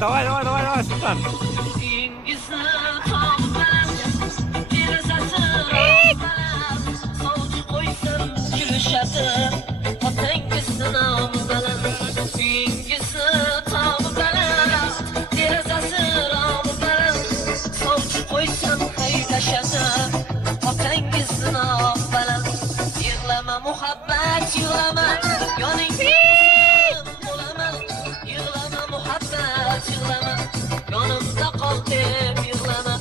Давай, давай, давай, давай, Sultan. Yığlama muhabbet, yığlama yoningda bo'laman. Yığlama muhabbet, yığlama yonimda qol deb yığlama.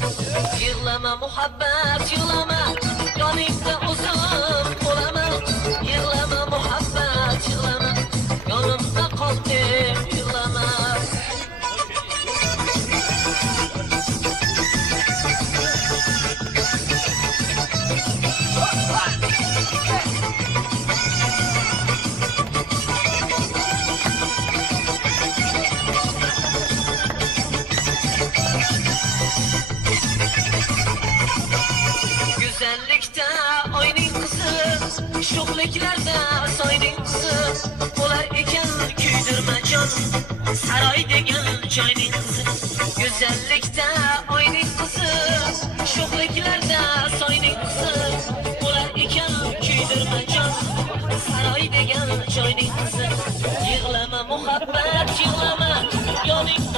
Yığlama muhabbet, yığlama yoningda o'zim bo'laman. Yığlama muhabbet, yığlama yonimda qol deb yığlama. Güzellikte oyning qizi, sho'xliklarda soyning qizi, bo'lar ekan kuydirma jon, saroy degan joyning qizi. Güzellikte oyning qizi, sho'xliklarda soyning qizi, bo'lar ekan kuydirma jon, saroy degan joyning qizi. Yig'lama muhabbet, yig'lama yoningda